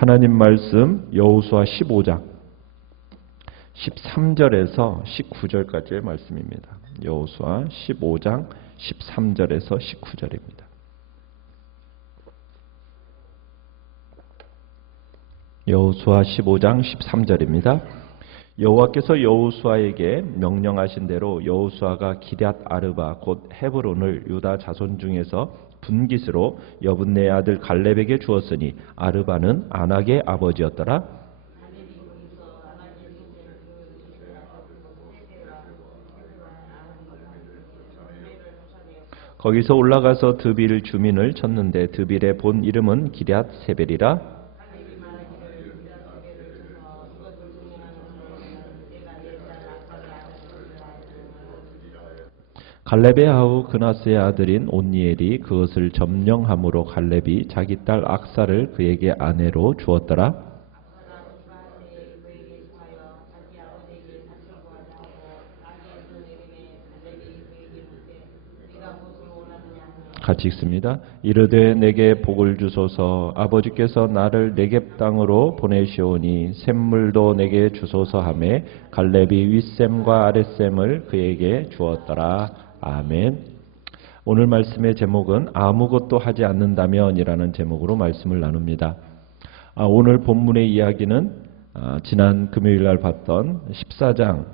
하나님 말씀 여호수아 15장 13절에서 19절까지의 말씀입니다. 여호수아 15장 13절에서 19절입니다. 여호수아 15장 13절입니다. 여호와께서 여호수아에게 명령하신 대로 여호수아가 기럇 아르바 곧 헤브론을 유다 자손 중에서 분깃으로 여분네 아들 갈렙에게 주었으니 아르바는 아낙의 아버지였더라. 거기서 올라가서 드빌 주민을 쳤는데 드빌의 본 이름은 기럇 세벨이라 갈렙의 아우 그나스의 아들인 온니엘이 그것을 점령함으로 갈렙이 자기 딸 악사를 그에게 아내로 주었더라. 같이 읽습니다. 이르되 내게 복을 주소서 아버지께서 나를 내겝 땅으로 보내시오니 샘물도 내게 주소서 하매 갈렙이 윗샘과 아랫샘을 그에게 주었더라. 아멘. 오늘 말씀의 제목은 아무것도 하지 않는다면이라는 제목으로 말씀을 나눕니다. 아, 오늘 본문의 이야기는 아, 지난 금요일 날 봤던 14장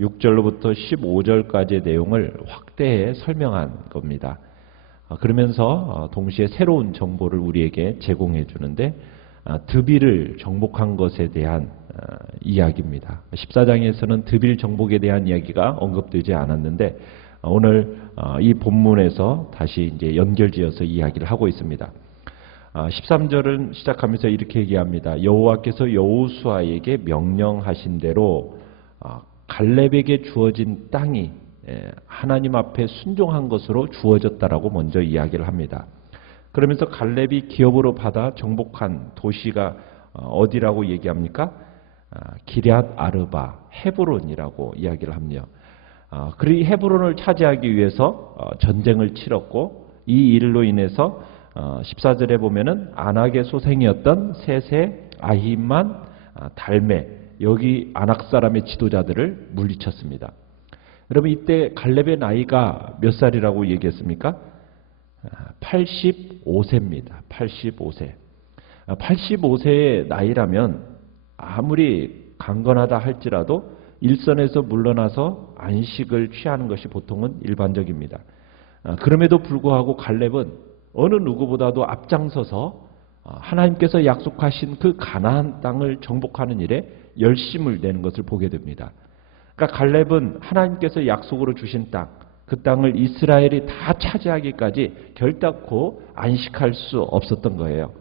6절로부터 15절까지의 내용을 확대해 설명한 겁니다. 아, 그러면서 어, 동시에 새로운 정보를 우리에게 제공해 주는데 드빌을 정복한 것에 대한 이야기입니다. 14장에서는 드빌 정복에 대한 이야기가 언급되지 않았는데 오늘 어, 이 본문에서 다시 이제 연결지어서 이야기를 하고 있습니다. 13절은 아, 시작하면서 이렇게 얘기합니다. 여호와께서 여호수아에게 명령하신 대로 아, 갈렙에게 주어진 땅이 하나님 앞에 순종한 것으로 주어졌다라고 먼저 이야기를 합니다. 그러면서 갈렙이 기업으로 받아 정복한 도시가 어, 어디라고 얘기합니까? 아, 기럇 아르바 헤브론이라고 이야기를 합니다. 아, 그리 헤브론을 차지하기 위해서 어, 전쟁을 치렀고 이 일로 인해서 14절에 어, 보면은 안악의 소생이었던 셋의 아힘만 아, 달메 여기 안악 사람의 지도자들을 물리쳤습니다. 여러분 이때 갈렙의 나이가 몇 살이라고 얘기했습니까? 85세입니다. 85세. 85세의 나이라면 아무리 강건하다 할지라도 일선에서 물러나서 안식을 취하는 것이 보통은 일반적입니다. 아, 그럼에도 불구하고 갈렙은 어느 누구보다도 앞장서서 아, 하나님께서 약속하신 그 가나안 땅을 정복하는 일에 열심을 내는 것을 보게 됩니다. 그러니까 갈렙은 하나님께서 약속으로 주신 땅, 그 땅을 이스라엘이 다 차지하기까지 결단코 안식할 수 없었던 거예요.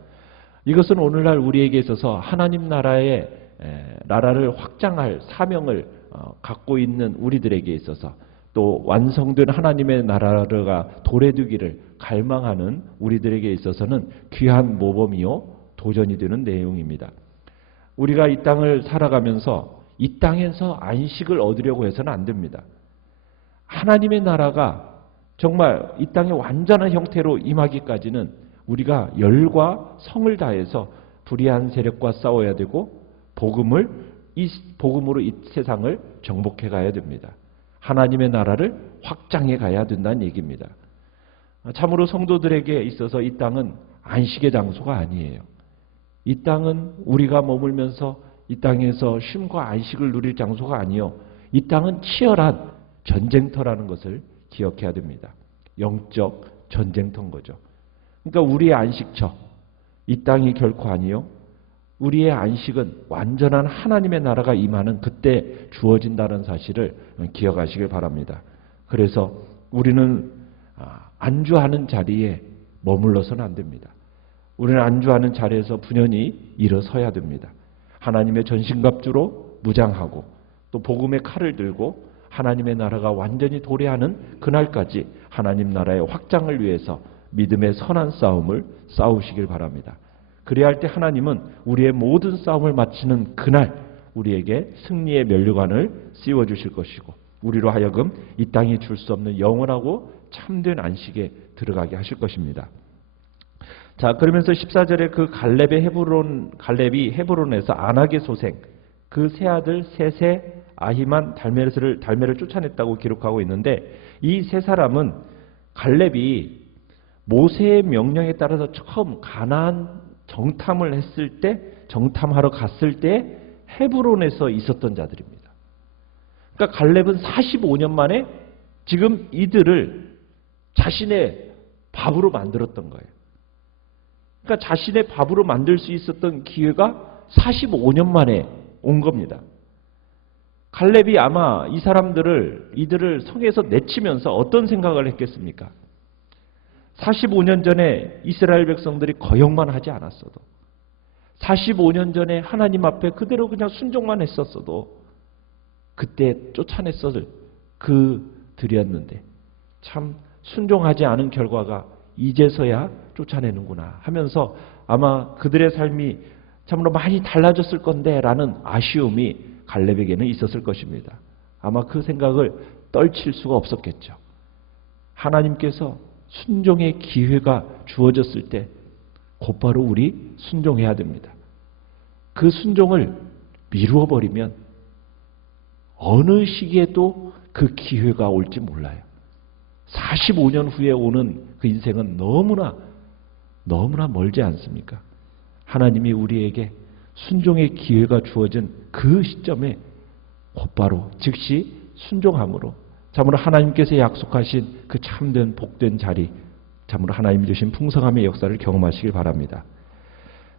이것은 오늘날 우리에게 있어서 하나님 나라의 나라를 확장할 사명을 어, 갖고 있는 우리들에게 있어서 또 완성된 하나님의 나라가 도래되기를 갈망하는 우리들에게 있어서는 귀한 모범이요 도전이 되는 내용입니다. 우리가 이 땅을 살아가면서 이 땅에서 안식을 얻으려고 해서는 안 됩니다. 하나님의 나라가 정말 이 땅의 완전한 형태로 임하기까지는 우리가 열과 성을 다해서 불의한 세력과 싸워야 되고 복음을 이 복음으로 이 세상을 정복해 가야 됩니다. 하나님의 나라를 확장해 가야 된다는 얘기입니다. 참으로 성도들에게 있어서 이 땅은 안식의 장소가 아니에요. 이 땅은 우리가 머물면서 이 땅에서 쉼과 안식을 누릴 장소가 아니요. 이 땅은 치열한 전쟁터라는 것을 기억해야 됩니다. 영적 전쟁터인 거죠. 그러니까 우리의 안식처, 이 땅이 결코 아니요. 우리의 안식은 완전한 하나님의 나라가 임하는 그때 주어진다는 사실을 기억하시길 바랍니다. 그래서 우리는 아, 안주하는 자리에 머물러서는 안 됩니다. 우리는 안주하는 자리에서 분연히 일어서야 됩니다. 하나님의 전신갑주로 무장하고 또 복음의 칼을 들고 하나님의 나라가 완전히 도래하는 그날까지 하나님 나라의 확장을 위해서 믿음의 선한 싸움을 싸우시길 바랍니다. 그래야 할 때 하나님은 우리의 모든 싸움을 마치는 그날 우리에게 승리의 면류관을 씌워 주실 것이고 우리로 하여금 이 땅이 줄 수 없는 영원하고 참된 안식에 들어가게 하실 것입니다. 자, 그러면서 14절에 그 갈렙의 헤브론 갈렙이 헤브론에서 아낙의 소생 그 세 아들 셋의 아히만 달메르를 달메를 쫓아냈다고 기록하고 있는데 이 세 사람은 갈렙이 모세의 명령에 따라서 처음 가나안 정탐을 했을 때 정탐하러 갔을 때 헤브론에서 있었던 자들입니다. 그러니까 갈렙은 45년 만에 지금 이들을 자신의 밥으로 만들었던 거예요. 그러니까 자신의 밥으로 만들 수 있었던 기회가 45년 만에 온 겁니다. 갈렙이 아마 이 사람들을 이들을 성에서 내치면서 어떤 생각을 했겠습니까? 45년 전에 이스라엘 백성들이 거역만 하지 않았어도 45년 전에 하나님 앞에 그대로 그냥 순종만 했었어도 그때 쫓아냈었을 그들이었는데 참 순종하지 않은 결과가 이제서야 쫓아내는구나 하면서 아마 그들의 삶이 참으로 많이 달라졌을 건데 라는 아쉬움이 갈렙에게는 있었을 것입니다. 아마 그 생각을 떨칠 수가 없었겠죠. 하나님께서 순종의 기회가 주어졌을 때 곧바로 우리 순종해야 됩니다. 그 순종을 미루어 버리면 어느 시기에도 그 기회가 올지 몰라요. 45년 후에 오는 그 인생은 너무나 너무나 멀지 않습니까? 하나님이 우리에게 순종의 기회가 주어진 그 시점에 곧바로 즉시 순종함으로 참으로 하나님께서 약속하신 그 참된 복된 자리 참으로 하나님 주신 풍성함의 역사를 경험하시길 바랍니다.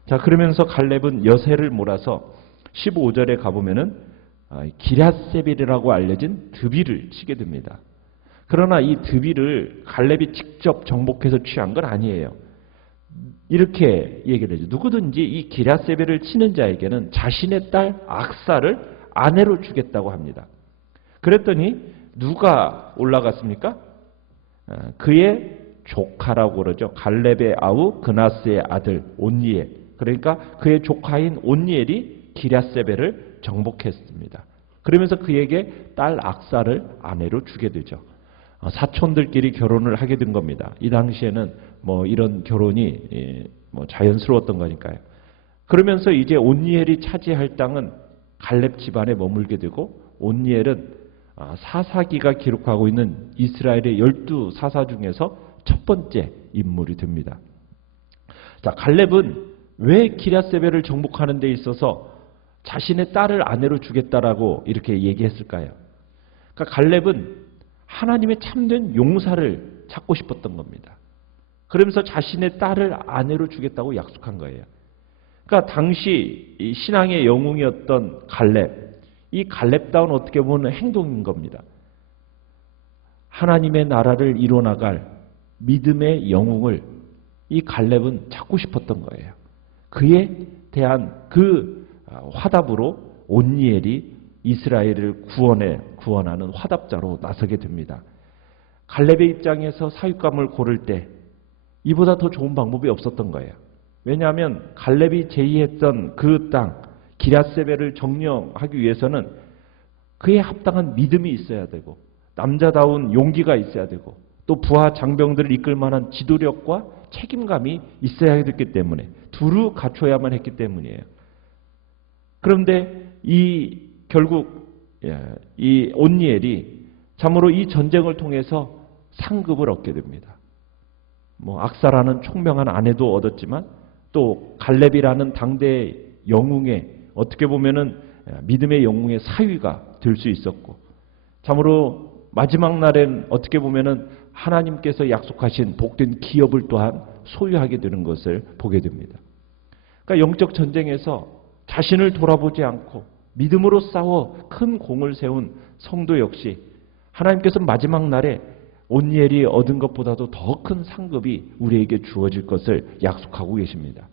자 그러면서 갈렙은 여세를 몰아서 15절에 가보면은 아, 기랴세빌이라고 알려진 드비를 치게 됩니다. 그러나 이 드비를 갈렙이 직접 정복해서 취한 건 아니에요. 이렇게 얘기를 해죠. 누구든지 이 기랴세벨을 치는 자에게는 자신의 딸 악사를 아내로 주겠다고 합니다. 그랬더니 누가 올라갔습니까? 어, 그의 조카라고 그러죠. 갈렙의 아우 그나스의 아들 온니엘. 그러니까 그의 조카인 온니엘이 기랴세벨을 정복했습니다. 그러면서 그에게 딸 악사를 아내로 주게 되죠. 어, 사촌들끼리 결혼을 하게 된 겁니다. 이 당시에는 뭐 이런 결혼이 예, 뭐 자연스러웠던 거니까요. 그러면서 이제 온니엘이 차지할 땅은 갈렙 집안에 머물게 되고 온니엘은 아, 사사기가 기록하고 있는 이스라엘의 열두 사사 중에서 첫 번째 인물이 됩니다. 자, 갈렙은 왜 기랴세벨을 정복하는 데 있어서 자신의 딸을 아내로 주겠다라고 이렇게 얘기했을까요? 그러니까 갈렙은 하나님의 참된 용사를 찾고 싶었던 겁니다. 그러면서 자신의 딸을 아내로 주겠다고 약속한 거예요. 그러니까 당시 신앙의 영웅이었던 갈렙, 이 갈렙다운 어떻게 보면 행동인 겁니다. 하나님의 나라를 이뤄나갈 믿음의 영웅을 이 갈렙은 찾고 싶었던 거예요. 그에 대한 그 화답으로 온니엘이 이스라엘을 구원해 구원하는 화답자로 나서게 됩니다. 갈렙의 입장에서 사육감을 고를 때 이보다 더 좋은 방법이 없었던 거예요. 왜냐하면 갈렙이 제의했던 그 땅 기라세벨을 정령하기 위해서는 그에 합당한 믿음이 있어야 되고 남자다운 용기가 있어야 되고 또 부하 장병들을 이끌 만한 지도력과 책임감이 있어야 됐기 때문에 두루 갖춰야만 했기 때문이에요. 그런데 이 결국 예, 이 온니엘이 참으로 이 전쟁을 통해서 상급을 얻게 됩니다. 뭐 악사라는 총명한 아내도 얻었지만 또 갈렙이라는 당대 영웅의 어떻게 보면은 믿음의 영웅의 사위가 될 수 있었고 참으로 마지막 날엔 어떻게 보면은 하나님께서 약속하신 복된 기업을 또한 소유하게 되는 것을 보게 됩니다. 그러니까 영적 전쟁에서 자신을 돌아보지 않고 믿음으로 싸워 큰 공을 세운 성도 역시 하나님께서 마지막 날에 온니엘이 얻은 것보다도 더 큰 상급이 우리에게 주어질 것을 약속하고 계십니다.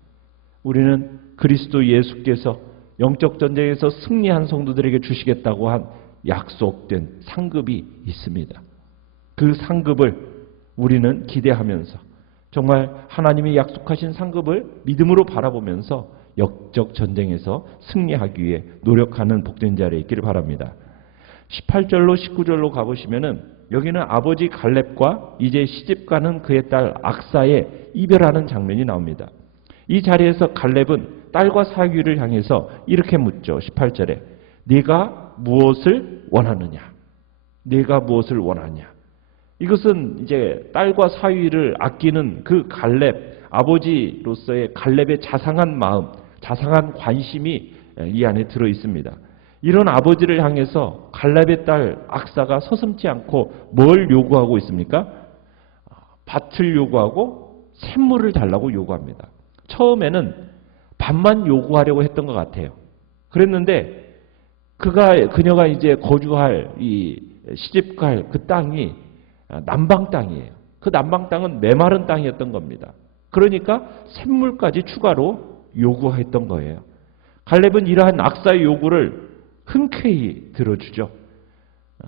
우리는 그리스도 예수께서 영적 전쟁에서 승리한 성도들에게 주시겠다고 한 약속된 상급이 있습니다. 그 상급을 우리는 기대하면서 정말 하나님이 약속하신 상급을 믿음으로 바라보면서 역적 전쟁에서 승리하기 위해 노력하는 복된 자리에 있기를 바랍니다. 18절로 19절로 가보시면은 여기는 아버지 갈렙과 이제 시집 가는 그의 딸 악사의 이별하는 장면이 나옵니다. 이 자리에서 갈렙은 딸과 사위를 향해서 이렇게 묻죠. 18절에 네가 무엇을 원하느냐? 네가 무엇을 원하냐? 이것은 이제 딸과 사위를 아끼는 그 갈렙 아버지로서의 갈렙의 자상한 마음, 자상한 관심이 이 안에 들어 있습니다. 이런 아버지를 향해서 갈렙의 딸 악사가 서슴지 않고 뭘 요구하고 있습니까? 밭을 요구하고 샘물을 달라고 요구합니다. 처음에는 밭만 요구하려고 했던 것 같아요. 그랬는데 그가 그녀가 이제 거주할 이 시집갈 그 땅이 남방 땅이에요. 그 남방 땅은 메마른 땅이었던 겁니다. 그러니까 샘물까지 추가로 요구했던 거예요. 갈렙은 이러한 악사의 요구를 흔쾌히 들어주죠.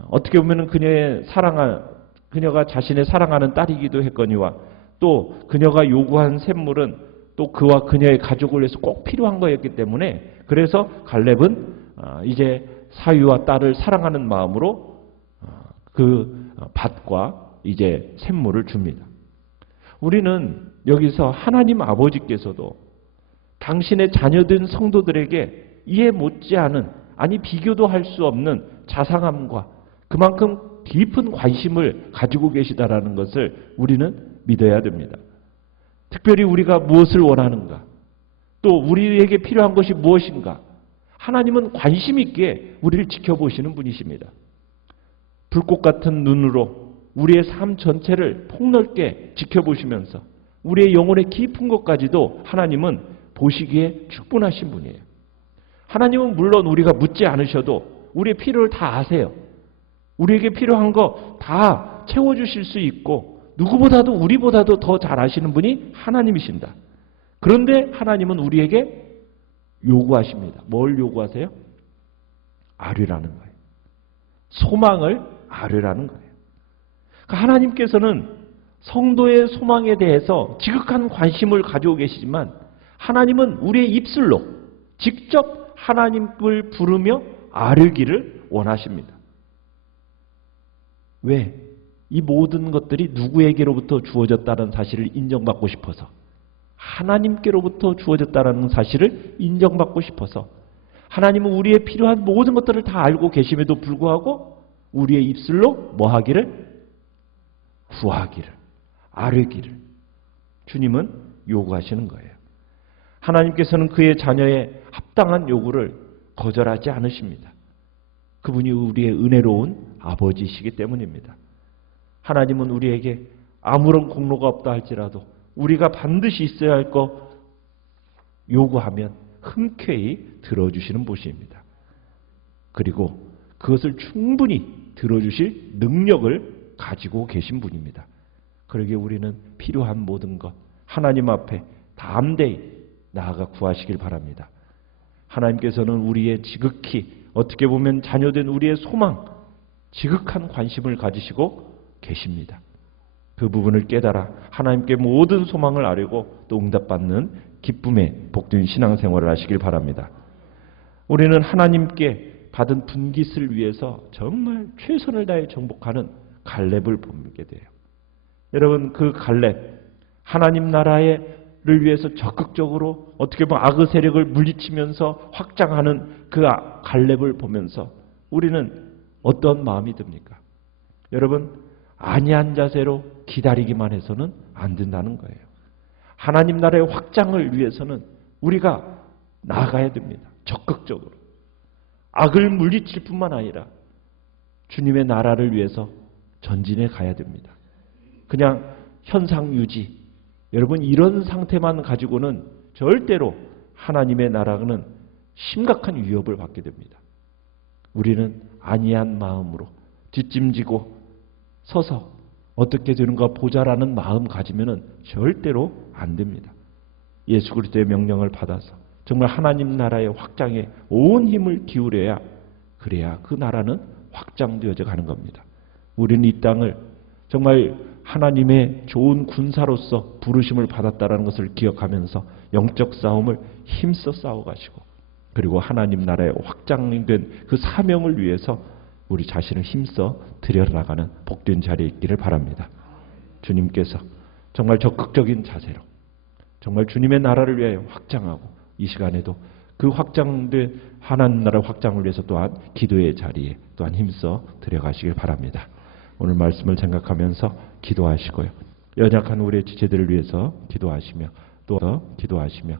어떻게 보면 그녀의 사랑한 그녀가 자신의 사랑하는 딸이기도 했거니와 또 그녀가 요구한 샘물은 또 그와 그녀의 가족을 위해서 꼭 필요한 거였기 때문에 그래서 갈렙은 아, 이제 사위와 딸을 사랑하는 마음으로 아, 그 밭과 이제 샘물을 줍니다. 우리는 여기서 하나님 아버지께서도 당신의 자녀된 성도들에게 이해 못지않은 아니 비교도 할 수 없는 자상함과 그만큼 깊은 관심을 가지고 계시다라는 것을 우리는 믿어야 됩니다. 특별히 우리가 무엇을 원하는가? 또 우리에게 필요한 것이 무엇인가? 하나님은 관심 있게 우리를 지켜보시는 분이십니다. 불꽃 같은 눈으로 우리의 삶 전체를 폭넓게 지켜보시면서 우리의 영혼의 깊은 것까지도 하나님은 보시기에 충분하신 분이에요. 하나님은 물론 우리가 묻지 않으셔도 우리의 필요를 다 아세요. 우리에게 필요한 거 다 채워주실 수 있고 누구보다도 우리보다도 더 잘 아시는 분이 하나님이신다. 그런데 하나님은 우리에게 요구하십니다. 뭘 요구하세요? 아뢰라는 거예요. 소망을 아뢰라는 거예요. 그러니까 하나님께서는 성도의 소망에 대해서 지극한 관심을 가지고 계시지만 하나님은 우리의 입술로 직접 하나님을 부르며 아르기를 원하십니다. 왜? 이 모든 것들이 누구에게로부터 주어졌다는 사실을 인정받고 싶어서 하나님께로부터 주어졌다는 사실을 인정받고 싶어서 하나님은 우리의 필요한 모든 것들을 다 알고 계심에도 불구하고 우리의 입술로 뭐 하기를 구하기를 아뢰기를 주님은 요구하시는 거예요. 하나님께서는 그의 자녀의 합당한 요구를 거절하지 않으십니다. 그분이 우리의 은혜로운 아버지시기 때문입니다. 하나님은 우리에게 아무런 공로가 없다 할지라도 우리가 반드시 있어야 할 것 요구하면 흔쾌히 들어주시는 분입니다. 그리고 그것을 충분히 들어주실 능력을 가지고 계신 분입니다. 그러기에 우리는 필요한 모든 것 하나님 앞에 담대히 나아가 구하시길 바랍니다. 하나님께서는 우리의 지극히 어떻게 보면 자녀된 우리의 소망, 지극한 관심을 가지시고 계십니다. 그 부분을 깨달아 하나님께 모든 소망을 아뢰고 또 응답받는 기쁨의 복된 신앙생활을 하시길 바랍니다. 우리는 하나님께 받은 분깃을 위해서 정말 최선을 다해 정복하는 갈렙을 보게 돼요. 여러분 그 갈렙 하나님 나라를 위해서 적극적으로 어떻게 보면 악의 세력을 물리치면서 확장하는 그 아, 갈렙을 보면서 우리는 어떤 마음이 듭니까? 여러분 안이한 자세로 기다리기만 해서는 안 된다는 거예요. 하나님 나라의 확장을 위해서는 우리가 나아가야 됩니다. 적극적으로. 악을 물리칠 뿐만 아니라 주님의 나라를 위해서 전진해 가야 됩니다. 그냥 현상 유지. 여러분 이런 상태만 가지고는 절대로 하나님의 나라는 심각한 위협을 받게 됩니다. 우리는 안이한 마음으로 뒷짐지고 서서 어떻게 되는가 보자라는 마음 가지면은 절대로 안 됩니다. 예수 그리스도의 명령을 받아서 정말 하나님 나라의 확장에 온 힘을 기울여야 그래야 그 나라는 확장되어져 가는 겁니다. 우리는 이 땅을 정말 하나님의 좋은 군사로서 부르심을 받았다라는 것을 기억하면서 영적 싸움을 힘써 싸워 가시고 그리고 하나님 나라의 확장된 그 사명을 위해서 우리 자신을 힘써 들여나가는 복된 자리에 있기를 바랍니다. 주님께서 정말 적극적인 자세로 정말 주님의 나라를 위하여 확장하고 이 시간에도 그 확장된 하나님 나라 확장을 위해서 또한 기도의 자리에 또한 힘써 들여가시길 바랍니다. 오늘 말씀을 생각하면서 기도하시고요. 연약한 우리의 지체들을 위해서 기도하시며 또 기도하시며